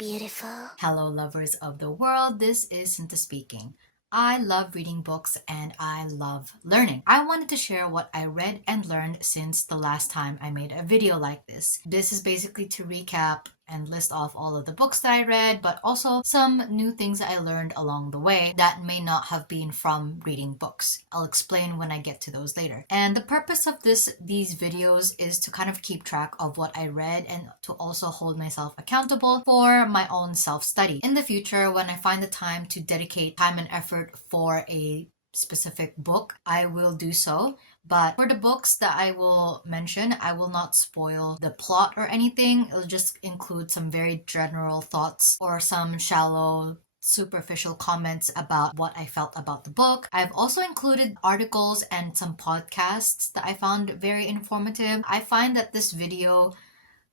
beautiful? Hello, lovers of the world. This is Sinta speaking. I love reading books and I love learning. I wanted to share what I read and learned since the last time I made a video like this. This is basically to recap and list off all of the books that I read, but also some new things that I learned along the way that may not have been from reading books. I'll explain when I get to those later. And the purpose of these videos is to kind of keep track of what I read and to also hold myself accountable for my own self-study. In the future, when I find the time to dedicate time and effort for a specific book, I will do so. But for the books that I will mention, I will not spoil the plot or anything. It'll just include some very general thoughts or some shallow superficial comments about what I felt about the book. I've also included articles and some podcasts that I found very informative. I find that this video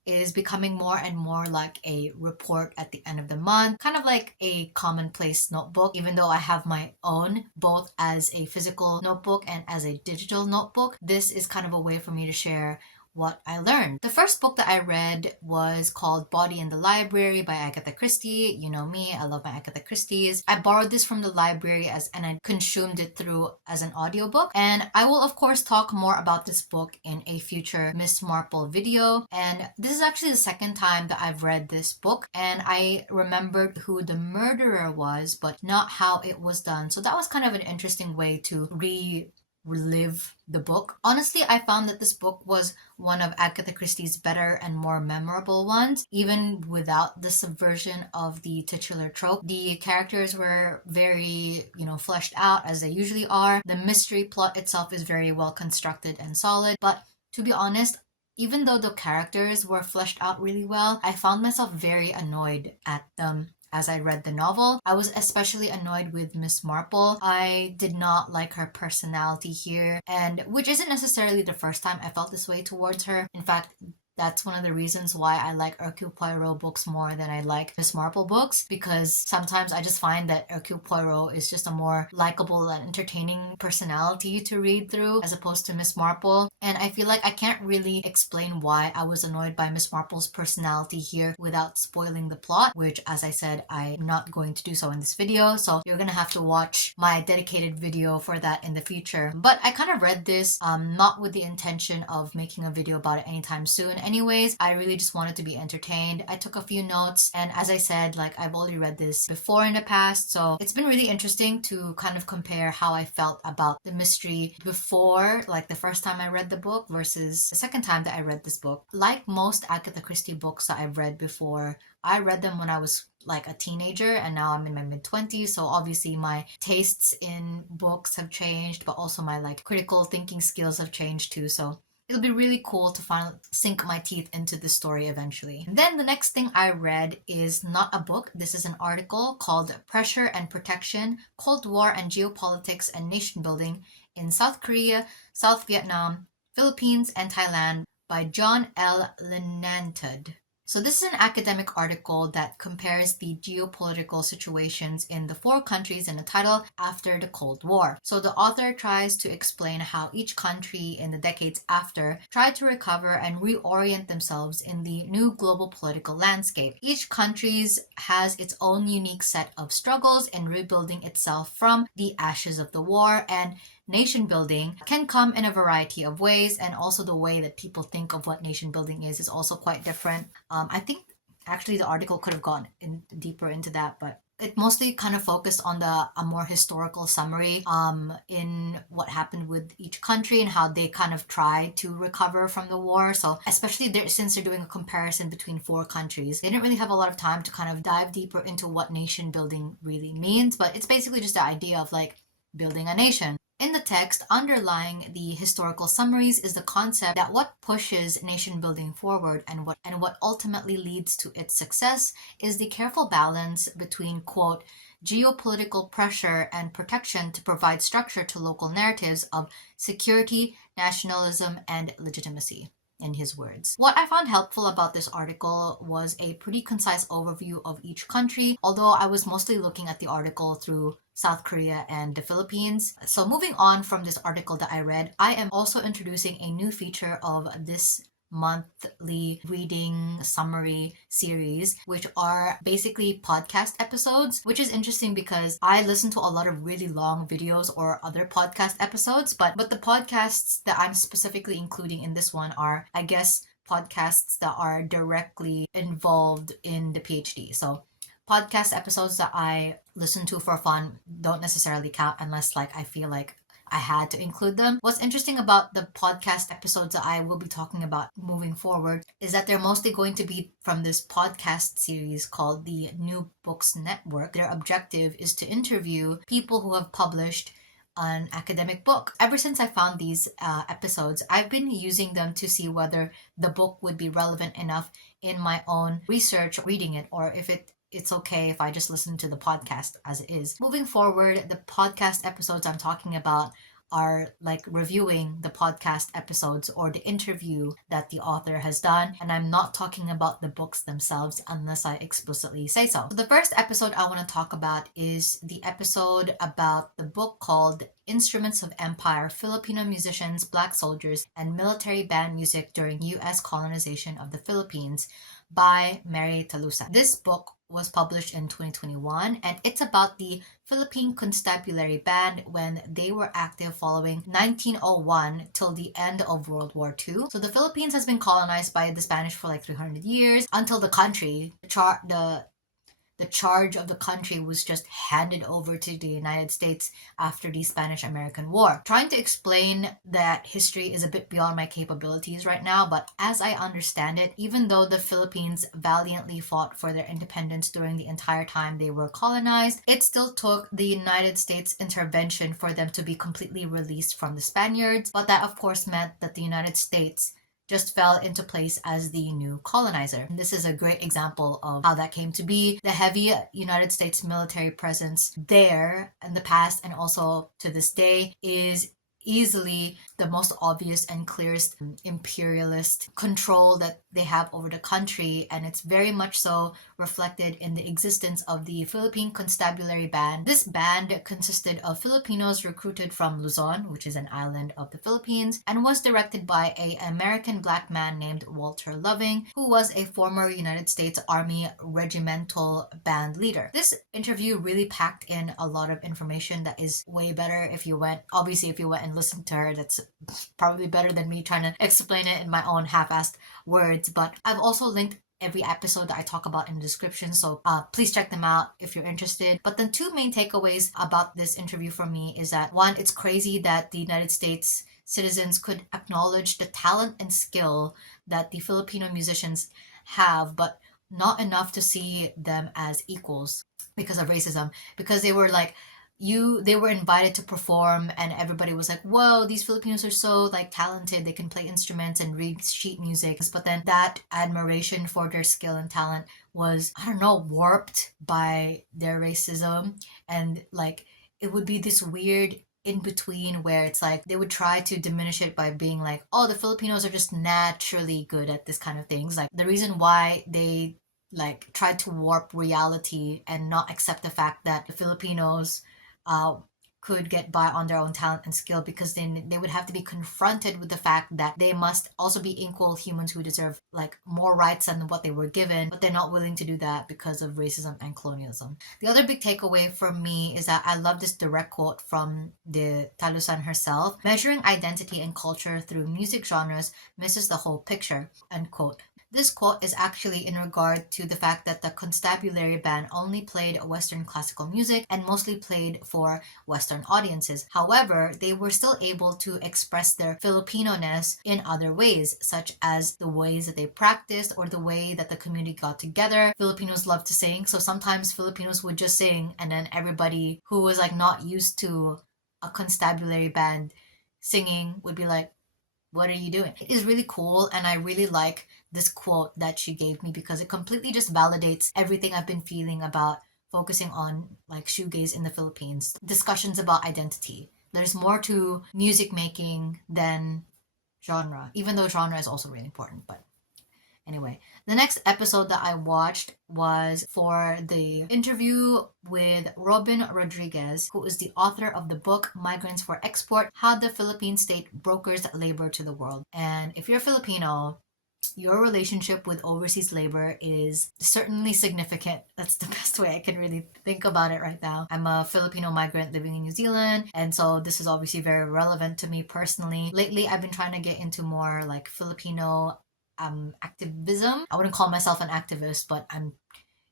is becoming more and more like a report at the end of the month, kind of like a commonplace notebook, even though I have my own, both as a physical notebook and as a digital notebook. This is kind of a way for me to share what I learned. The first book that I read was called Body in the Library by Agatha Christie. You know me, I love my Agatha Christies. I borrowed this from the library and I consumed it through as an audiobook. And I will of course talk more about this book in a future Miss Marple video. And this is actually the second time that I've read this book, and I remembered who the murderer was, but not how it was done. So that was kind of an interesting way to relive the book. Honestly, I found that this book was one of Agatha Christie's better and more memorable ones, even without the subversion of the titular trope. The characters were very, fleshed out as they usually are. The mystery plot itself is very well constructed and solid, but to be honest, even though the characters were fleshed out really well, I found myself very annoyed at them as I read the novel. I was especially annoyed with Miss Marple. I did not like her personality here, and which isn't necessarily the first time I felt this way towards her. In fact, that's one of the reasons why I like Hercule Poirot books more than I like Miss Marple books, because sometimes I just find that Hercule Poirot is just a more likable and entertaining personality to read through as opposed to Miss Marple. And I feel like I can't really explain why I was annoyed by Miss Marple's personality here without spoiling the plot, which, as I said, I'm not going to do so in this video, so you're gonna have to watch my dedicated video for that in the future. But I kind of read this not with the intention of making a video about it anytime soon. Anyways, I really just wanted to be entertained. I took a few notes, and as I said, like, I've already read this before in the past, so it's been really interesting to kind of compare how I felt about the mystery before, like the first time I read the book versus the second time that I read this book. Like most Agatha Christie books that I've read before, I read them when I was like a teenager, and now I'm in my mid-20s, so obviously my tastes in books have changed, but also my like critical thinking skills have changed too, so it'll be really cool to finally sink my teeth into the story eventually. And then the next thing I read is not a book. This is an article called Pressure and Protection, Cold War and Geopolitics and Nation Building in South Korea, South Vietnam, Philippines, and Thailand by John L. Lenantud. So this is an academic article that compares the geopolitical situations in the four countries in the title after the Cold War. So the author tries to explain how each country in the decades after tried to recover and reorient themselves in the new global political landscape. Each country has its own unique set of struggles in rebuilding itself from the ashes of the war, and nation building can come in a variety of ways, and also the way that people think of what nation building is also quite different. I think actually the article could have gone deeper into that, but it mostly kind of focused on a more historical summary in what happened with each country and how they kind of tried to recover from the war. So especially since they're doing a comparison between four countries, they didn't really have a lot of time to kind of dive deeper into what nation building really means, but it's basically just the idea of like building a nation. In the text, underlying the historical summaries is the concept that what pushes nation building forward and what ultimately leads to its success is the careful balance between, quote, geopolitical pressure and protection to provide structure to local narratives of security, nationalism, and legitimacy, in his words. What I found helpful about this article was a pretty concise overview of each country, although I was mostly looking at the article through South Korea and the Philippines. So moving on from this article that I read, I am also introducing a new feature of this monthly reading summary series, which are basically podcast episodes, which is interesting because I listen to a lot of really long videos or other podcast episodes, but the podcasts that I'm specifically including in this one are, I guess, podcasts that are directly involved in the PhD. So podcast episodes that I listen to for fun don't necessarily count unless like I feel like I had to include them. What's interesting about the podcast episodes that I will be talking about moving forward is that they're mostly going to be from this podcast series called the New Books Network. Their objective is to interview people who have published an academic book. Ever since I found these episodes, I've been using them to see whether the book would be relevant enough in my own research reading it, or if it's okay if I just listen to the podcast as it is. Moving forward, the podcast episodes I'm talking about are like reviewing the podcast episodes or the interview that the author has done, and I'm not talking about the books themselves unless I explicitly say so. So the first episode I want to talk about is the episode about the book called Instruments of Empire: Filipino Musicians, Black Soldiers, and Military Band Music During U.S. Colonization of the Philippines by Mary Talusan. This book was published in 2021, and it's about the Philippine Constabulary Band when they were active following 1901 till the end of World War II. So the Philippines has been colonized by the Spanish for like 300 years until the country, the charge of the country was just handed over to the United States after the Spanish-American War. Trying to explain that history is a bit beyond my capabilities right now, but as I understand it, even though the Philippines valiantly fought for their independence during the entire time they were colonized, it still took the United States intervention for them to be completely released from the Spaniards. But that, of course, meant that the United States just fell into place as the new colonizer. And this is a great example of how that came to be. The heavy United States military presence there in the past and also to this day is easily the most obvious and clearest imperialist control that they have over the country, and it's very much so reflected in the existence of the Philippine Constabulary Band. This band consisted of Filipinos recruited from Luzon, which is an island of the Philippines, and was directed by an American black man named Walter Loving, who was a former United States Army regimental band leader. This interview really packed in a lot of information that is way better if you went and listened to her. That's probably better than me trying to explain it in my own half-assed words. But I've also linked every episode that I talk about in the description, so please check them out if you're interested. But the two main takeaways about this interview for me is that, one, it's crazy that the United States citizens could acknowledge the talent and skill that the Filipino musicians have, but not enough to see them as equals because of racism, because they were like, they were invited to perform and everybody was like, whoa, these Filipinos are so like talented, they can play instruments and read sheet music. But then that admiration for their skill and talent was, I don't know, warped by their racism. And like it would be this weird in between where it's like they would try to diminish it by being like, oh, the Filipinos are just naturally good at this kind of things. Like the reason why they like tried to warp reality and not accept the fact that the Filipinos could get by on their own talent and skill, because then they would have to be confronted with the fact that they must also be equal humans who deserve like more rights than what they were given, but they're not willing to do that because of racism and colonialism. The other big takeaway from me is that I love this direct quote from the Talusan herself: "Measuring identity and culture through music genres misses the whole picture," end quote. This quote is actually in regard to the fact that the Constabulary Band only played Western classical music and mostly played for Western audiences. However, they were still able to express their Filipino-ness in other ways, such as the ways that they practiced or the way that the community got together. Filipinos love to sing, so sometimes Filipinos would just sing, and then everybody who was like not used to a constabulary band singing would be like, what are you doing? It is really cool, and I really like this quote that she gave me because it completely just validates everything I've been feeling about focusing on like shoegaze in the Philippines. Discussions about identity. There's more to music making than genre, even though genre is also really important. But anyway, the next episode that I watched was for the interview with Robin Rodriguez, who is the author of the book Migrants for Export: How the Philippine State Brokers Labor to the World. And if you're Filipino, your relationship with overseas labor is certainly significant. That's the best way I can really think about it right now. I'm a Filipino migrant living in New Zealand, and so this is obviously very relevant to me personally. Lately, I've been trying to get into more like Filipino activism. I wouldn't call myself an activist, but I'm,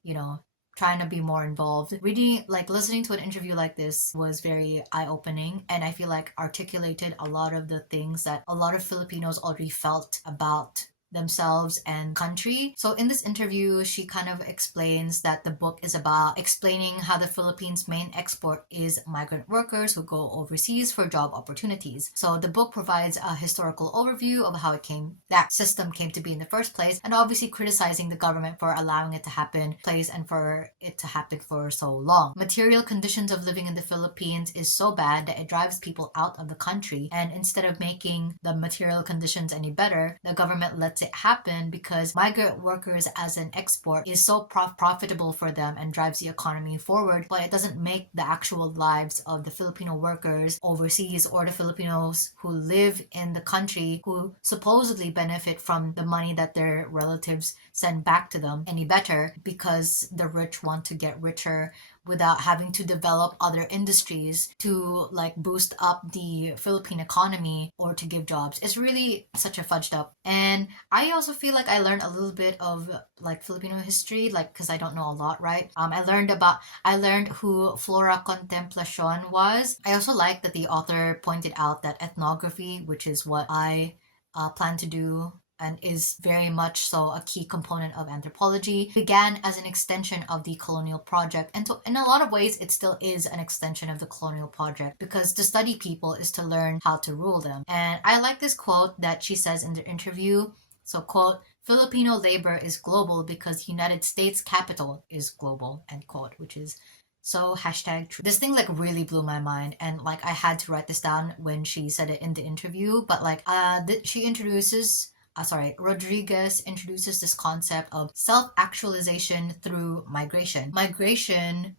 you know, trying to be more involved. Reading, like listening to an interview like this was very eye-opening, and I feel like articulated a lot of the things that a lot of Filipinos already felt about themselves and country. So in this interview, she kind of explains that the book is about explaining how the Philippines' main export is migrant workers who go overseas for job opportunities. So the book provides a historical overview of how that system came to be in the first place, and obviously criticizing the government for allowing it to happen and for it to happen for so long. Material conditions of living in the Philippines is so bad that it drives people out of the country, and instead of making the material conditions any better, the government lets it happen because migrant workers as an export is so profitable for them and drives the economy forward, but it doesn't make the actual lives of the Filipino workers overseas or the Filipinos who live in the country who supposedly benefit from the money that their relatives send back to them any better, because the rich want to get richer without having to develop other industries to like boost up the Philippine economy or to give jobs. It's really such a fudged up. And I also feel like I learned a little bit of like Filipino history, like because I don't know a lot, right? I learned who Flora Contemplacion was. I also like that the author pointed out that ethnography, which is what I plan to do and is very much so a key component of anthropology, began as an extension of the colonial project. And so in a lot of ways, it still is an extension of the colonial project, because to study people is to learn how to rule them. And I like this quote that she says in the interview. So quote, "Filipino labor is global because United States capital is global," end quote, which is so hashtag true. This thing like really blew my mind, and like I had to write this down when she said it in the interview. But like Rodriguez introduces this concept of self-actualization through migration. Migration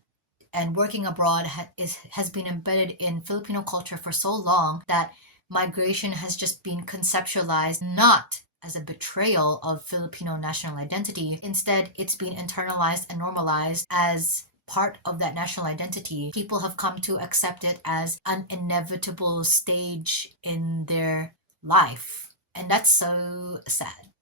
and working abroad has been embedded in Filipino culture for so long that migration has just been conceptualized not as a betrayal of Filipino national identity. Instead, it's been internalized and normalized as part of that national identity. People have come to accept it as an inevitable stage in their life. And that's so sad.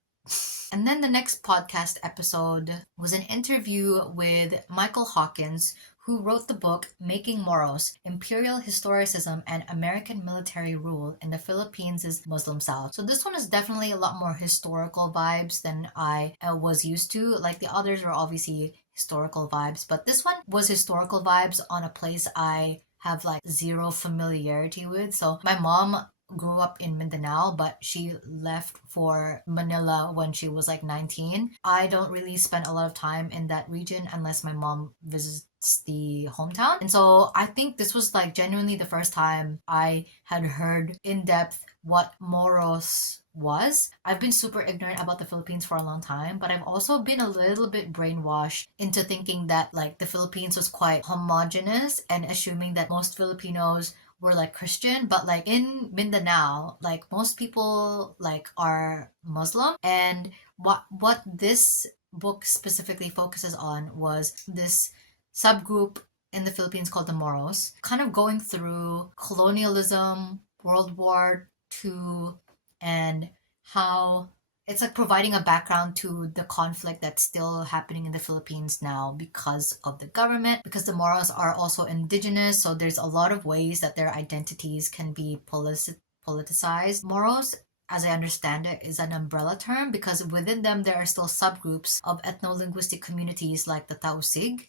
And then the next podcast episode was an interview with Michael Hawkins, who wrote the book Making Moros, Imperial Historicism and American Military Rule in the Philippines' Muslim South. So this one is definitely a lot more historical vibes than I was used to. Like the others were obviously historical vibes, but this one was historical vibes on a place I have like zero familiarity with. So my mom grew up in Mindanao, but she left for Manila when she was like 19. I don't really spend a lot of time in that region unless my mom visits the hometown. And so I think this was like genuinely the first time I had heard in depth what Moros was. I've been super ignorant about the Philippines for a long time, but I've also been a little bit brainwashed into thinking that like the Philippines was quite homogenous and assuming that most Filipinos were like Christian, but like in Mindanao, like most people like are Muslim. And what this book specifically focuses on was this subgroup in the Philippines called the Moros, kind of going through colonialism, World War II, and how it's like providing a background to the conflict that's still happening in the Philippines now because of the government, because the Moros are also indigenous, so there's a lot of ways that their identities can be politicized. Moros, as I understand it, is an umbrella term because within them there are still subgroups of ethno-linguistic communities like the Tausig.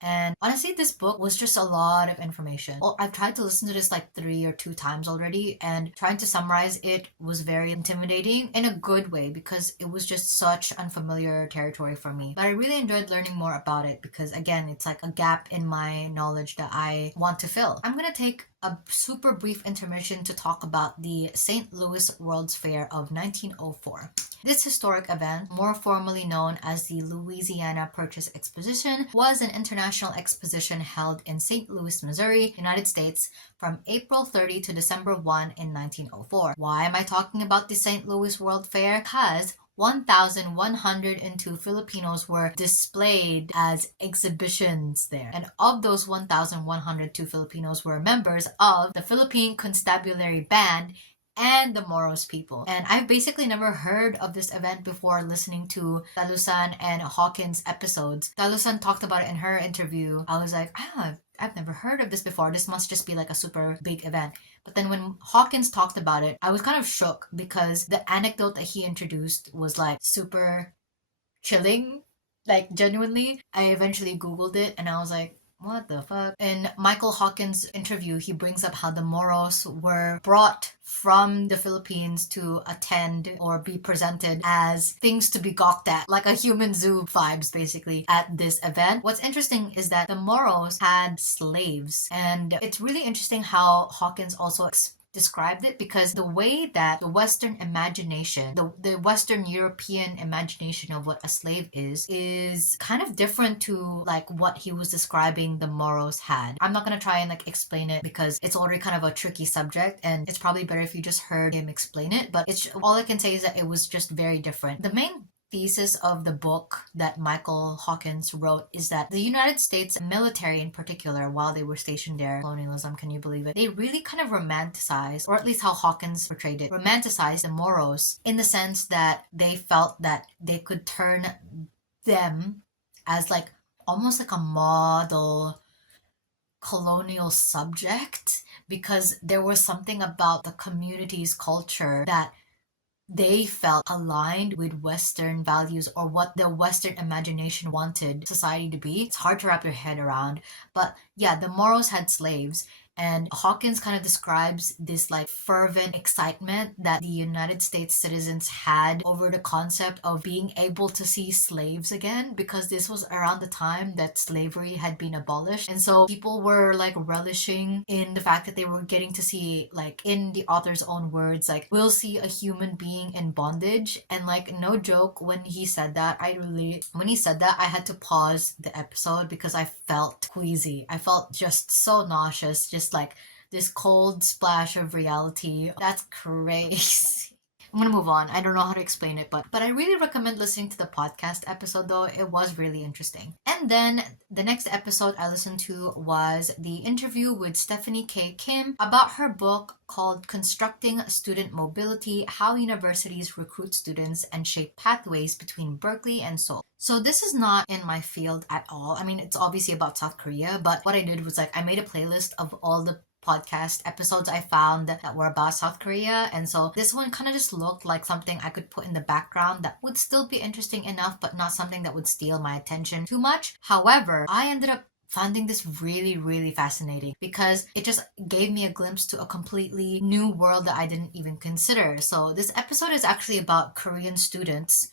And honestly, this book was just a lot of information. Well, I've tried to listen to this like 3 or 2 times already, and trying to summarize it was very intimidating in a good way because it was just such unfamiliar territory for me. But I really enjoyed learning more about it because, again, it's like a gap in my knowledge that I want to fill. I'm gonna take a super brief intermission to talk about the St. Louis World's Fair of 1904. This historic event, more formally known as the Louisiana Purchase Exposition, was an international exposition held in St. Louis, Missouri, United States from April 30 to December 1 in 1904. Why am I talking about the St. Louis World Fair? Because 1,102 Filipinos were displayed as exhibitions there. And of those 1,102 Filipinos were members of the Philippine Constabulary Band and the Moros people. And I've basically never heard of this event before listening to Talusan and Hawkins episodes. Talusan talked about it in her interview. I was like, I've never heard of this before. This must just be like a super big event. But then when Hawkins talked about it, I was kind of shook because the anecdote that he introduced was like super chilling. Like genuinely. I eventually Googled it and I was like, what the fuck? In Michael Hawkins' interview, he brings up how the Moros were brought from the Philippines to attend or be presented as things to be gawked at, like a human zoo vibes basically at this event. What's interesting is that the Moros had slaves, and it's really interesting how Hawkins also described it, because the way that the Western imagination, the Western European imagination of what a slave is kind of different to like what he was describing the Moros had. I'm not gonna try and like explain it because it's already kind of a tricky subject, and it's probably better if you just heard him explain it, but it's all I can say is that it was just very different. The main thesis of the book that Michael Hawkins wrote is that the United States military in particular, while they were stationed there, colonialism, can you believe it? They really kind of romanticized, or at least how Hawkins portrayed it, romanticized the Moros in the sense that they felt that they could turn them as like almost like a model colonial subject, because there was something about the community's culture that they felt aligned with Western values or what the Western imagination wanted society to be. It's hard to wrap your head around. But yeah, the Moros had slaves. And Hawkins kind of describes this like fervent excitement that the United States citizens had over the concept of being able to see slaves again, because this was around the time that slavery had been abolished. And so people were like relishing in the fact that they were getting to see, like in the author's own words, like we'll see a human being in bondage. And like no joke, when he said that, I had to pause the episode because I felt queasy. I felt just so nauseous, just like this cold splash of reality. That's crazy. I'm gonna move on. I don't know how to explain it, but I really recommend listening to the podcast episode though. It was really interesting. And then the next episode I listened to was the interview with Stephanie K. Kim about her book called Constructing Student Mobility: How Universities Recruit Students and Shape Pathways Between Berkeley and Seoul. So this is not in my field at all. I mean, it's obviously about South Korea, but what I did was like I made a playlist of all the podcast episodes I found that were about South Korea, and so this one kind of just looked like something I could put in the background that would still be interesting enough, but not something that would steal my attention too much. However, I ended up finding this really, really fascinating because it just gave me a glimpse to a completely new world that I didn't even consider. So this episode is actually about Korean students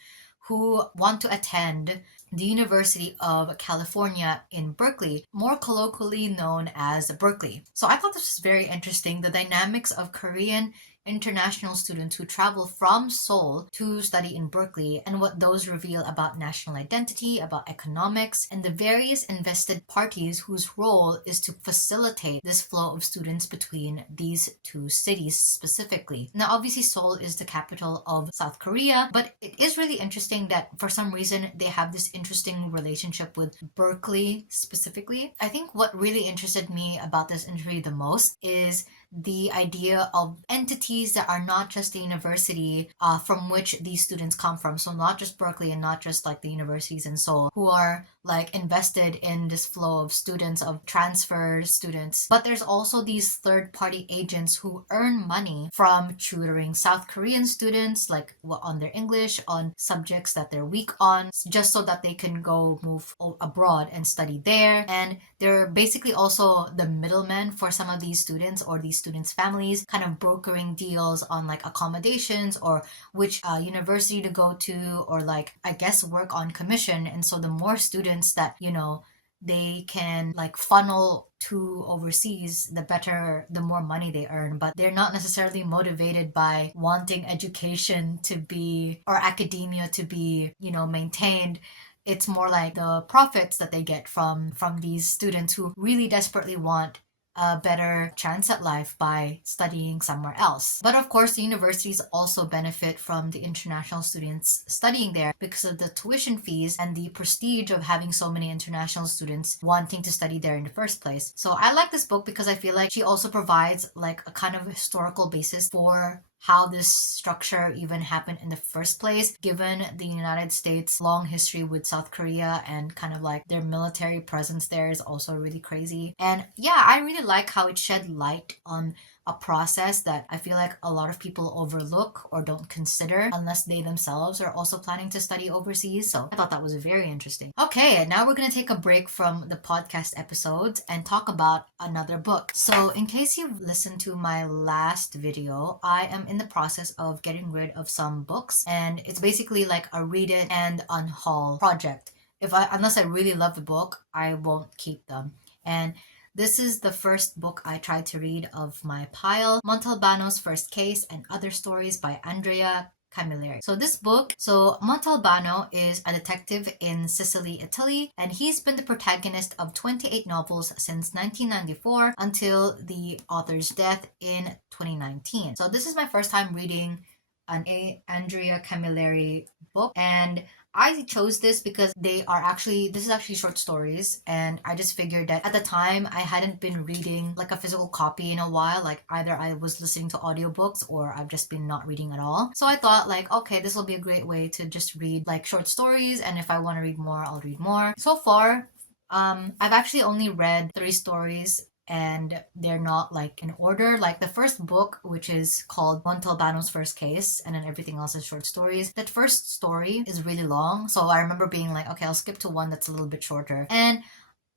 who want to attend the University of California in Berkeley, more colloquially known as Berkeley. So I thought this was very interesting, the dynamics of Korean international students who travel from Seoul to study in Berkeley, and what those reveal about national identity, about economics, and the various invested parties whose role is to facilitate this flow of students between these two cities specifically. Now, obviously, Seoul is the capital of South Korea, but it is really interesting that for some reason they have this interesting relationship with Berkeley specifically. I think what really interested me about this interview the most is the idea of entities that are not just the university from which these students come from. So not just Berkeley and not just like the universities in Seoul who are like invested in this flow of students, of transfer students. But there's also these third-party agents who earn money from tutoring South Korean students, like on their English, on subjects that they're weak on, just so that they can go move abroad and study there. And they're basically also the middlemen for some of these students or these students' families, kind of brokering deals on like accommodations or which university to go to, or like I guess work on commission. And so the more students that, you know, they can like funnel to overseas, the better, the more money they earn. But they're not necessarily motivated by wanting education to be, or academia to be, you know, maintained. It's more like the profits that they get from these students who really desperately want a better chance at life by studying somewhere else. But of course, the universities also benefit from the international students studying there because of the tuition fees and the prestige of having so many international students wanting to study there in the first place. So I like this book because I feel like she also provides like a kind of historical basis for how this structure even happened in the first place, given the United States' long history with South Korea and kind of like their military presence there is also really crazy. And yeah, I really like how it shed light on a process that I feel like a lot of people overlook or don't consider unless they themselves are also planning to study overseas. So I thought that was very interesting. Okay, now we're going to take a break from the podcast episodes and talk about another book. So in case you've listened to my last video, I am in the process of getting rid of some books, and it's basically like a read it and unhaul project. Unless I really love the book, I won't keep them. And this is the first book I tried to read of my pile, Montalbano's First Case and Other Stories by Andrea Camilleri. So Montalbano is a detective in Sicily, Italy, and he's been the protagonist of 28 novels since 1994 until the author's death in 2019. So this is my first time reading an Andrea Camilleri book, and I chose this because this is actually short stories, and I just figured that at the time I hadn't been reading like a physical copy in a while. Like either I was listening to audiobooks or I've just been not reading at all. So I thought like, okay, this will be a great way to just read like short stories, and if I want to read more, I'll read more. So far, I've actually only read 3 stories, and they're not like in order. Like the first book, which is called Montalbano's First Case, and then everything else is short stories. That first story is really long, so I remember being like, okay, I'll skip to one that's a little bit shorter. And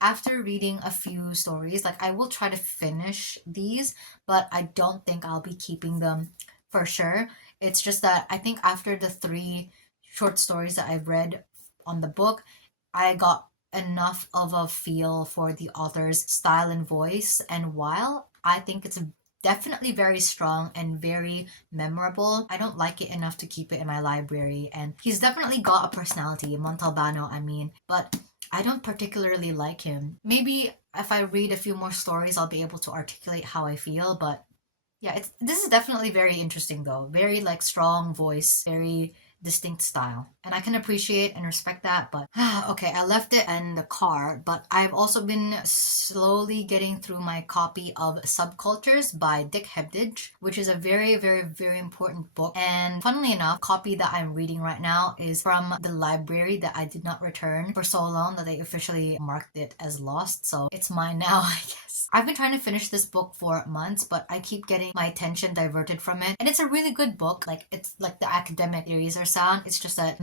after reading a few stories, like I will try to finish these, but I don't think I'll be keeping them for sure. It's just that I think after the 3 short stories that I've read on the book, I got enough of a feel for the author's style and voice. And while I think it's definitely very strong and very memorable, I don't like it enough to keep it in my library. And he's definitely got a personality, Montalbano, I mean, but I don't particularly like him. Maybe if I read a few more stories, I'll be able to articulate how I feel, but yeah, this is definitely very interesting though. Very like strong voice, very distinct style. And I can appreciate and respect that, but okay, I left it in the car, but I've also been slowly getting through my copy of Subcultures by Dick Hebdige, which is a very, very, very important book. And funnily enough, copy that I'm reading right now is from the library that I did not return for so long that they officially marked it as lost. So it's mine now, I guess. I've been trying to finish this book for months, but I keep getting my attention diverted from it. And it's a really good book. Like it's like the academic theories are sound. It's just that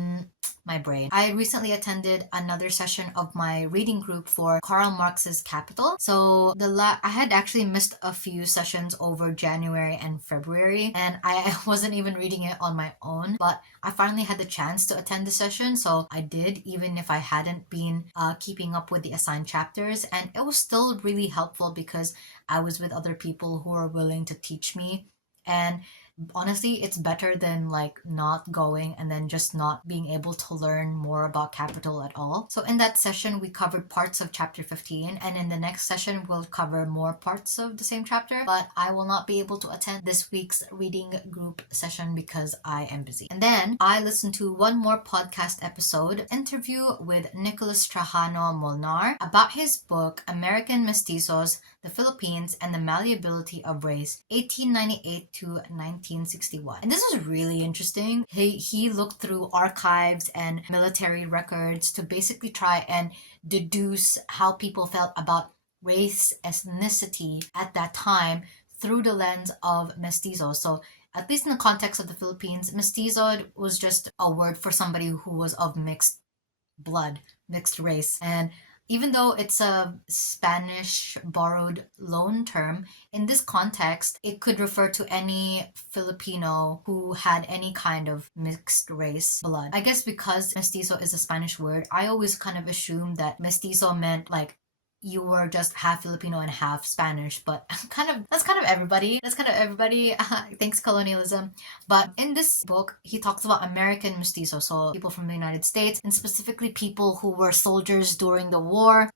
my brain. I recently attended another session of my reading group for Karl Marx's Capital. So I had actually missed a few sessions over January and February, and I wasn't even reading it on my own, but I finally had the chance to attend the session, so I did, even if I hadn't been keeping up with the assigned chapters, and it was still really helpful because I was with other people who were willing to teach me. And honestly, it's better than like not going and then just not being able to learn more about capital at all. So in that session, we covered parts of chapter 15, and in the next session, we'll cover more parts of the same chapter, but I will not be able to attend this week's reading group session because I am busy. And then I listened to one more podcast episode, interview with Nicholas Trajano Molnar about his book, American Mestizos, the Philippines and the Malleability of Race, 1898 to 1961. And this was really interesting. He looked through archives and military records to basically try and deduce how people felt about race, ethnicity at that time through the lens of mestizo. So at least in the context of the Philippines, mestizo was just a word for somebody who was of mixed blood, mixed race. And even though it's a Spanish borrowed loan term, in this context, it could refer to any Filipino who had any kind of mixed race blood. I guess because mestizo is a Spanish word, I always kind of assumed that mestizo meant like you were just half Filipino and half Spanish, but that's kind of everybody. That's kind of everybody. Thanks colonialism. But in this book, he talks about American mestizo, so people from the United States, and specifically people who were soldiers during the war.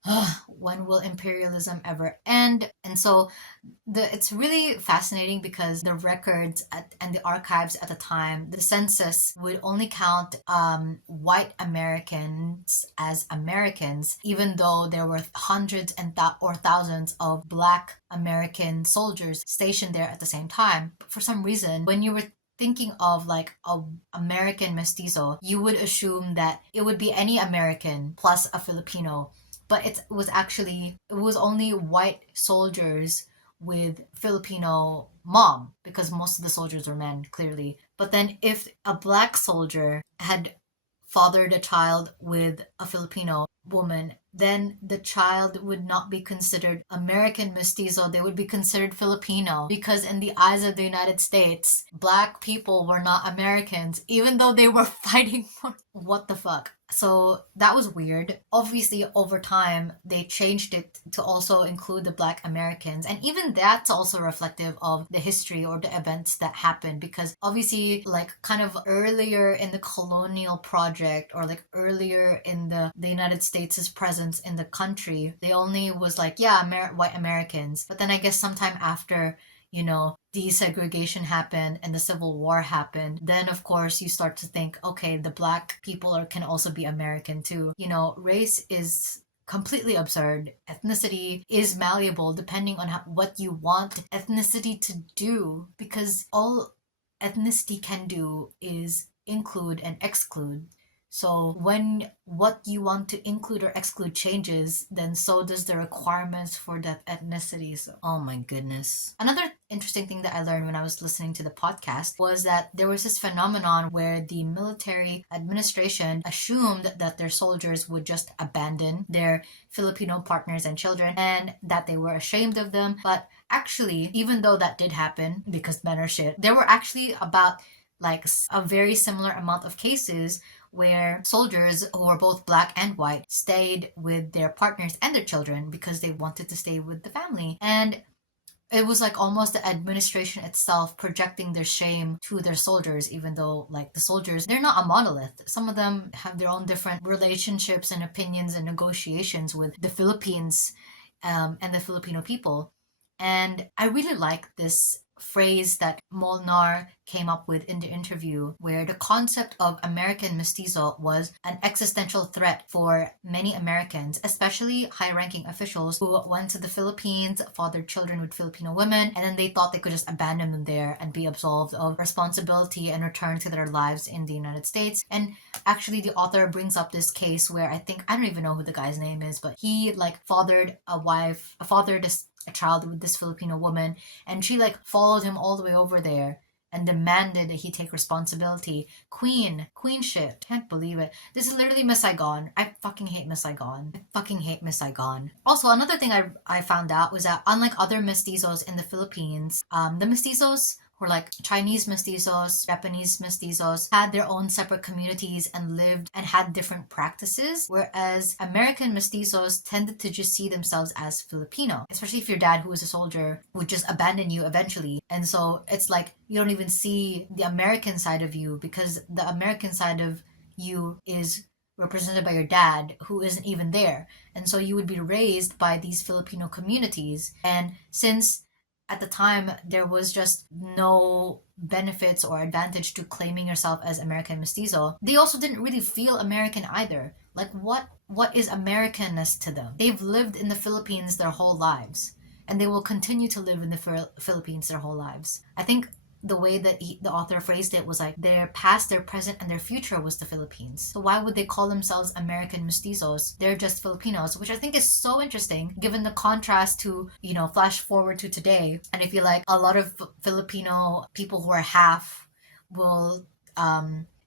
When will imperialism ever end? And so it's really fascinating because the records and the archives at the time, the census would only count white Americans as Americans, even though there were hundreds or thousands of black American soldiers stationed there at the same time. But for some reason, when you were thinking of like a American mestizo, you would assume that it would be any American plus a Filipino, but it was only white soldiers with Filipino mom, because most of the soldiers were men, clearly. But then if a black soldier had fathered a child with a Filipino woman, then the child would not be considered American mestizo. They would be considered Filipino, because in the eyes of the United States, black people were not Americans, even though they were fighting for what the fuck. So that was weird. Obviously, over time, they changed it to also include the black Americans. And even that's also reflective of the history or the events that happened. Because obviously, like kind of earlier in the colonial project, or like earlier in the United States' presence in the country, they only was like, yeah, white Americans. But then I guess sometime after, desegregation happened and the Civil War happened, then of course you start to think, okay, the black people can also be American too. Race is completely absurd. Ethnicity is malleable depending on what you want ethnicity to do, because all ethnicity can do is include and exclude. So when what you want to include or exclude changes, then so does the requirements for that ethnicity. So, oh my goodness. Another interesting thing that I learned when I was listening to the podcast was that there was this phenomenon where the military administration assumed that their soldiers would just abandon their Filipino partners and children, and that they were ashamed of them. But actually, even though that did happen, because men are shit, there were actually about like a very similar amount of cases where soldiers who were both black and white stayed with their partners and their children because they wanted to stay with the family. And it was like almost the administration itself projecting their shame to their soldiers, even though like the soldiers, they're not a monolith. Some of them have their own different relationships and opinions and negotiations with the Philippines, and the Filipino people. And I really like this phrase that Molnar came up with in the interview, where the concept of American mestizo was an existential threat for many Americans, especially high-ranking officials who went to the Philippines, fathered children with Filipino women, and then they thought they could just abandon them there and be absolved of responsibility and return to their lives in the United States. And actually, the author brings up this case where I don't even know who the guy's name is, but he like fathered a child with this Filipino woman, and she like followed him all the way over there and demanded that he take responsibility. Queenship. Can't believe it. This is literally Miss Saigon. I fucking hate Miss Saigon. I fucking hate Miss Saigon. Also, another thing I found out was that unlike other mestizos in the Philippines, the mestizos who were like Chinese mestizos, Japanese mestizos, had their own separate communities and lived and had different practices, whereas American mestizos tended to just see themselves as Filipino, especially if your dad, who was a soldier, would just abandon you eventually. And so it's like you don't even see the American side of you, because the American side of you is represented by your dad, who isn't even there. And so you would be raised by these Filipino communities. And since at the time there was just no benefits or advantage to claiming yourself as American mestizo, they also didn't really feel American either. Like what is Americanness to them? They've lived in the Philippines their whole lives, and they will continue to live in the Philippines their whole lives. I think the way that the author phrased it was like their past, their present, and their future was the Philippines. So why would they call themselves American mestizos? They're just Filipinos, which I think is so interesting given the contrast to, flash forward to today. And I feel like a lot of Filipino people who are half will,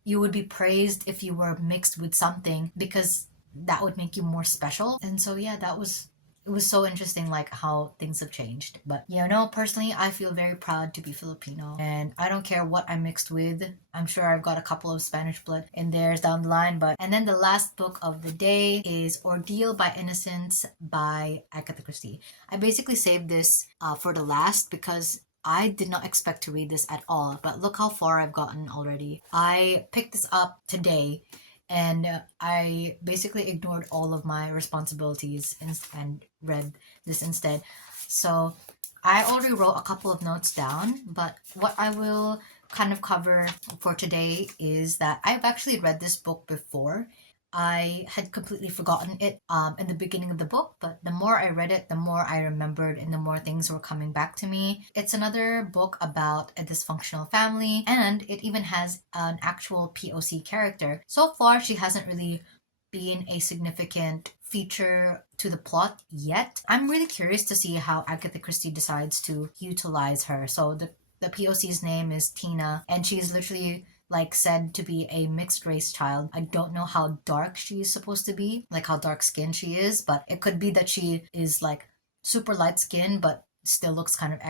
you would be praised if you were mixed with something, because that would make you more special. And so yeah, that was it was so interesting, like how things have changed. But you know, personally, I feel very proud to be Filipino, and I don't care what I'm mixed with. I'm sure I've got a couple of Spanish blood in there down the line. But and then the last book of the day is Ordeal by Innocence by Agatha Christie. I basically saved this for the last because I did not expect to read this at all, but look how far I've gotten already. I picked this up today, and I basically ignored all of my responsibilities and read this instead. So I already wrote a couple of notes down, but what I will kind of cover for today is that I've actually read this book before. I had completely forgotten it in the beginning of the book, but the more I read it, the more I remembered and the more things were coming back to me. It's another book about a dysfunctional family, and it even has an actual POC character. So far, she hasn't really been a significant feature to the plot yet. I'm really curious to see how Agatha Christie decides to utilize her. So the POC's name is Tina, and she's literally like said to be a mixed race child. I don't know how dark she is supposed to be, like how dark skinned she is, but it could be that she is like super light skinned but still looks kind of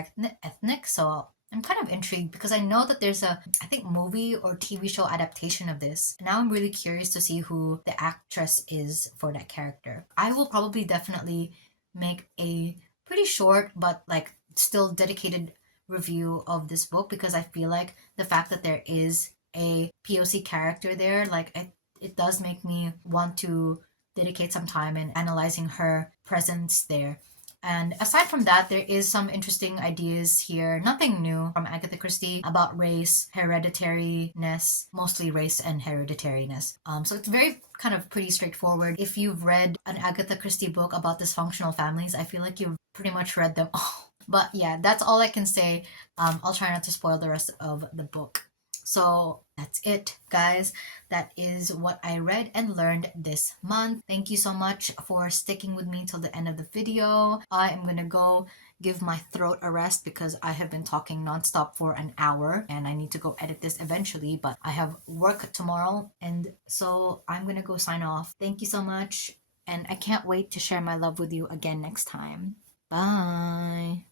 ethnic. So I'm kind of intrigued because I know that there's a, I think, movie or TV show adaptation of this. Now I'm really curious to see who the actress is for that character. I will probably definitely make a pretty short but like still dedicated review of this book because I feel like the fact that there is a POC character there, like it does make me want to dedicate some time in analyzing her presence there. And aside from that, there is some interesting ideas here, nothing new from Agatha Christie about race, hereditariness, mostly race and hereditariness. So it's very kind of pretty straightforward. If you've read an Agatha Christie book about dysfunctional families, I feel like you've pretty much read them all. But yeah, that's all I can say. I'll try not to spoil the rest of the book. So that's it, guys. That is what I read and learned this month. Thank you so much for sticking with me till the end of the video. I am gonna go give my throat a rest because I have been talking nonstop for an hour and I need to go edit this eventually, but I have work tomorrow, and so I'm gonna go sign off. Thank you so much, and I can't wait to share my love with you again next time. Bye.